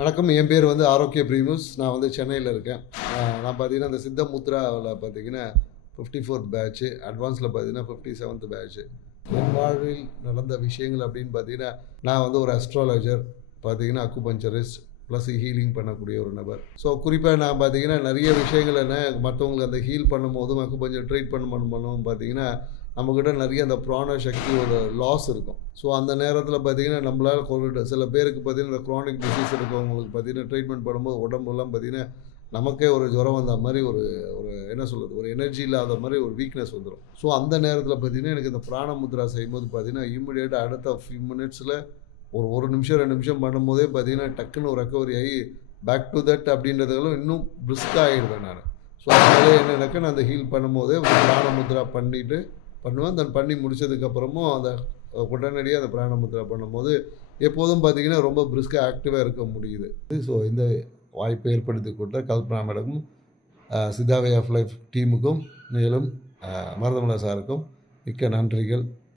வணக்கம். என் பேர் வந்து ஆரோக்கிய பிரீமஸ். நான் வந்து சென்னையில் இருக்கேன். நான் பார்த்தீங்கன்னா இந்த சித்தமுத்ராவில் பார்த்தீங்கன்னா ஃபிஃப்டி ஃபோர்த் பேட்ச்சு அட்வான்ஸில் பார்த்தீங்கன்னா ஃபிஃப்டி செவன்த் பேட்ச்சு என் வாழ்வில் நடந்த விஷயங்கள் அப்படின்னு பார்த்தீங்கன்னா நான் வந்து ஒரு அஸ்ட்ராலஜர் பார்த்தீங்கன்னா அக்குபஞ்சரிஸ்ட் ப்ளஸ் ஹீலிங் பண்ணக்கூடிய ஒரு நபர். ஸோ குறிப்பாக நான் பார்த்தீங்கன்னா நிறைய விஷயங்கள் என்ன மற்றவங்களுக்கு அந்த ஹீல் பண்ணும்போதும் அக்குபஞ்சர் ட்ரீட் பண்ண பண்ணும் பார்த்தீங்கன்னா நம்மக்கிட்ட நிறைய அந்த பிராண சக்தி ஒரு லாஸ் இருக்கும். ஸோ அந்த நேரத்தில் பார்த்தீங்கன்னா நம்மளால் கொண்டு சில பேருக்கு பார்த்தீங்கன்னா இந்த க்ரானிக் டிசீஸ் இருக்கவங்களுக்கு பார்த்தீங்கன்னா ட்ரீட்மெண்ட் பண்ணும்போது உடம்புலாம் பார்த்தீங்கன்னா நமக்கே ஒரு ஜுரம் வந்த மாதிரி ஒரு ஒரு என்ன சொல்கிறது ஒரு எனர்ஜி இல்லாத மாதிரி ஒரு வீக்னஸ் வந்துடும் ஸோ அந்த நேரத்தில் பார்த்தீங்கன்னா எனக்கு இந்த பிராண முத்ரா செய்யும்போது பார்த்தீங்கன்னா இம்மிடியேட்டாக அடுத்த ஃபியூ மினிட்ஸில் ஒரு ஒரு நிமிஷம் ரெண்டு நிமிஷம் பண்ணும்போதே பார்த்தீங்கன்னா டக்குன்னு ஒரு ரெக்கவரி ஆகி பேக் டு தட் அப்படின்றதுகளும் இன்னும் பிரிஸ்காக ஆகிடுவேன் நான். ஸோ அதனால என்னென்னாக்கா நான் அந்த ஹீல் பண்ணும்போதே ஒரு பிராண முத்ரா பண்ணிவிட்டு பண்ணுவேன். தன் பண்ணி முடிச்சதுக்கப்புறமும் அந்த உடனடியாக அந்த பிராண பண்ணும்போது எப்போதும் பார்த்தீங்கன்னா ரொம்ப பிரிஸ்காக ஆக்டிவாக இருக்க முடியுது. ஸோ இந்த வாய்ப்பை ஏற்படுத்தி கொடுத்த கல்பனா மேடமும் சித்தாவே ஆஃப் லைஃப் டீமுக்கும் மேலும் அஹ், மருதமலா சாருக்கும் மிக்க நன்றிகள்.